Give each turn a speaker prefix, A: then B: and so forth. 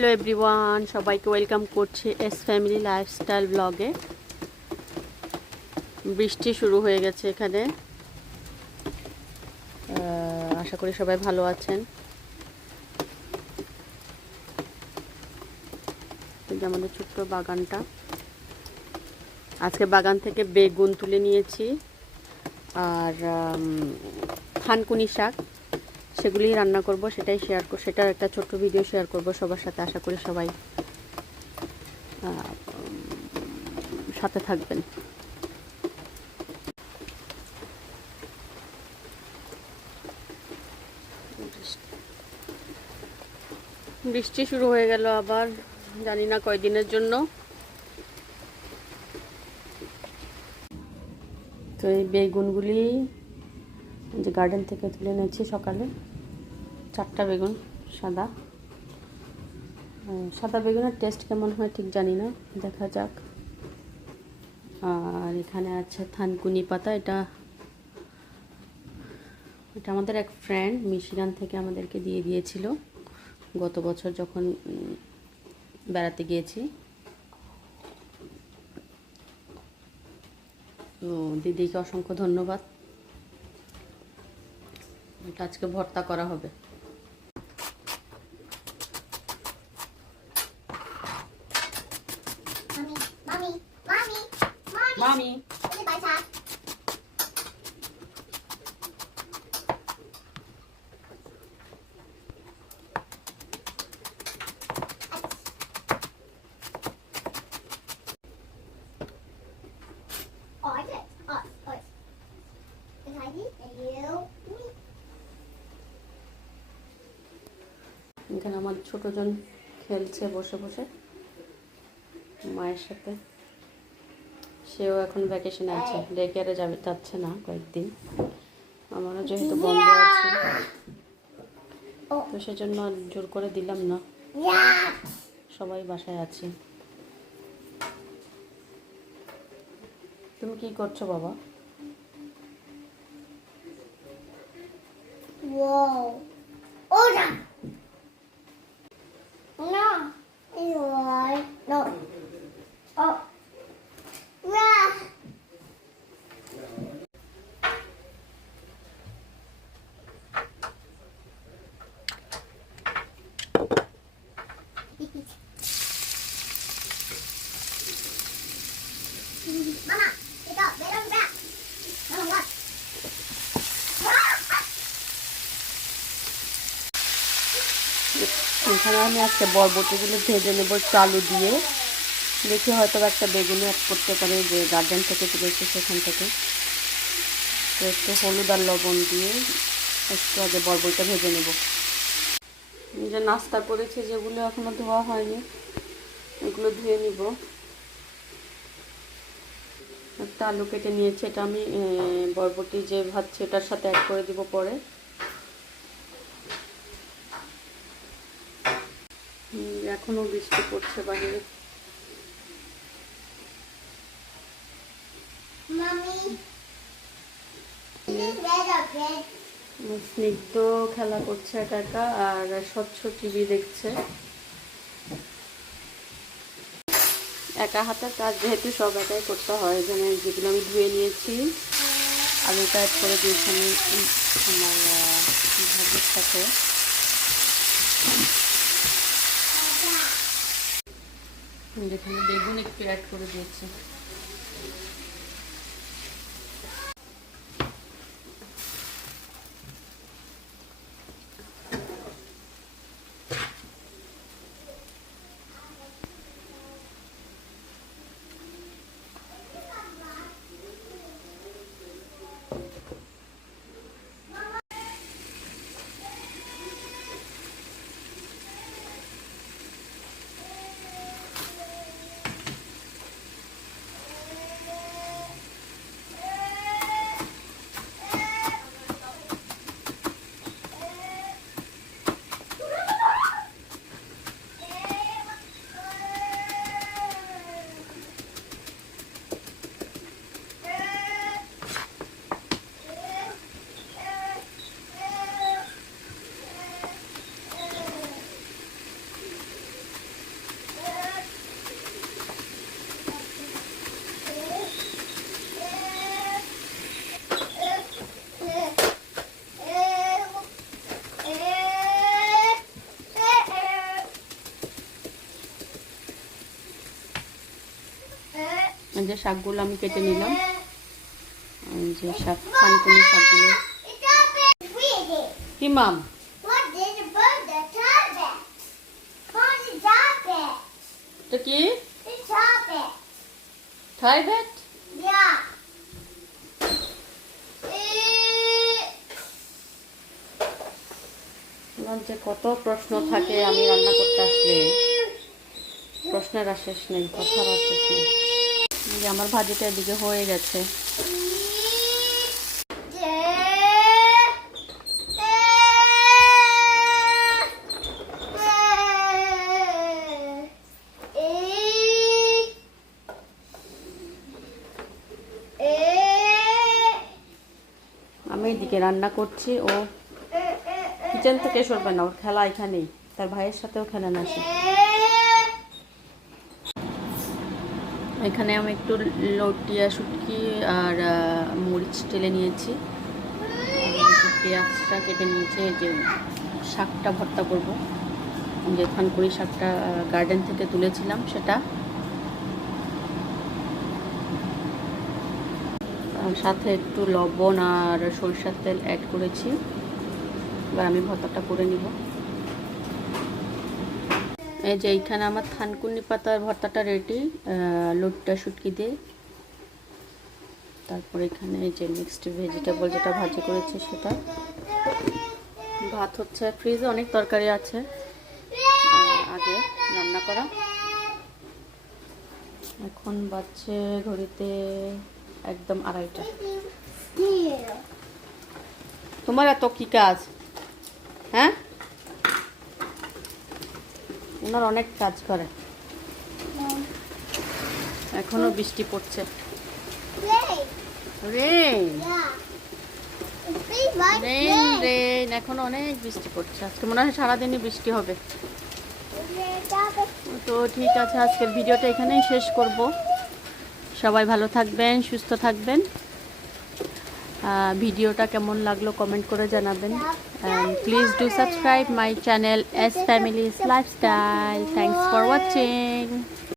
A: Hello everyone, সবাইকে welcome করছি S family lifestyle ব্লগে। বৃষ্টি শুরু হয়ে গেছে এখানে। আশা করি সবাই ভালো আছেন। আমাদের ছোট্ট বাগানটা। আজকে বাগান থেকে বেগুন তুলে নিয়েছি। আর থানকুনি শাক। সেগুলি রান্না করব, সেটাই শেয়ার সেটার একটা ছোট্ট ভিডিও শেয়ার করব সবার সাথে, আশা করি সবাই সাথে থাকবেন। বৃষ্টি শুরু হয়ে গেল আবার, জানি না কয়দিনের জন্য। তো এই বেগুনগুলি যে গার্ডেন থেকে তুলে এনেছি সকালে। চারটা বেগুন, সাদা। সাদা বেগুনের টেস্ট কেমন হয় ঠিক জানি না, দেখা যাক। আর এখানে আছে থানকুনি পাতা, এটা এটা আমাদের এক ফ্রেন্ড মিশিগান থেকে আমাদেরকে দিয়ে দিয়েছিল। গত বছর যখন বেড়াতে গিয়েছি। তো দিদিকে অসংখ্য ধন্যবাদ। আজকে ভর্তা করা হবে। এখানে আমার ছোটজন খেলছে বসে বসে মায়ের সাথে। সেও এখন ভ্যাকেশনে আছে ডে কেয়ারে যাবে যাচ্ছে না কয়েকদিন। আমারও যেহেতু বন্ধ আছে তো সেজন্য আর জোর করে দিলাম না। সবাই বাসায় আছে। তুমি কি করছ বাবা?
B: Whoa.
A: এখানে আমি আজকে বরবটিগুলো ভেজে নেব চালু দিয়ে। দেখি হয়তো একটা বেগুনি অ্যাড করতে পারি, যে গার্ডেন থেকে তুলেছি সেখান থেকে। তো একটু হলুদ আর লবণ দিয়ে একটু আগে বরবটিটা ভেজে নেব। যে নাস্তা করেছি, যেগুলো এখনও ধোয়া হয়নি, এগুলো ধুয়ে নিব। একটা আলু কেটে নিয়েছি, এটা আমি বরবটি যে ভাজছি, এটার সাথে অ্যাড করে দিব পরে। হুম, এখনও বৃষ্টি পড়ছে বাইরে? স্নিগ্ধ খেলা করছে একা একা আর স্বচ্ছ টিভি দেখছে। একা হাতের কাজ যেহেতু সব একাই করতে হয় এখানে যেগুলো আমি ধুয়ে নিয়েছি আলুটা অ্যাড করে দিয়েছি আমি আমার আহ, কিন্তু এখানে বেগুন একটু অ্যাড করে দিয়েছি যে শাকগুলো আমি কেটে নিলাম। যে শাক থানকুনি শাকগুলো. কি? মাম কি যে কত প্রশ্ন থাকে, আমি রান্না করতে আসলে। প্রশ্নের আর শেষ নেই, কথার আর শেষ নেই। যে আমার ভাজিটা এদিকে হয়ে গেছে। আমি এদিকে রান্না করছি ও কিচেন থেকে সরবে না ওর খেলা এখানেই তার ভাইয়ের সাথেও খেলেন আসে এখানে আমি একটু লটিয়া শুটকি আর মরিচ টেলে নিয়েছি। পেঁয়াজটা কেটে নিয়েছি যে শাকটা ভর্তা করব। যে থানকুনি শাকটা গার্ডেন থেকে তুলেছিলাম সেটা। সাথে একটু লবণ আর সরিষার তেল অ্যাড করেছি। এবার আমি ভর্তাটা করে নিব। এই যে এইখানে আমার থানকুনি পাতার ভর্তাটা রেডি লোটটা শুটকি দিয়ে। তারপর এখানে যে মিক্সড ভেজিটেবল যেটা ভাজি করেছি সেটা। ভাত হচ্ছে ফ্রিজে অনেক তরকারি আছে। আগে রান্না করা। এখন বাচ্চে ঘড়িতে একদম আড়াইটা। তোমার এত কি কাজ? হ্যাঁ? ওনার অনেক কাজ করে। এখনও বৃষ্টি পড়ছে। এখনও অনেক বৃষ্টি পড়ছে। আজকে মনে হয় সারাদিনই বৃষ্টি হবে। তো ঠিক আছে, আজকের ভিডিওটা এখানেই শেষ করব। সবাই ভালো থাকবেন, সুস্থ থাকবেন। ভিডিওটা কেমন লাগল কমেন্ট করে জানাবেন। Please do subscribe my channel S families lifestyle thanks for watching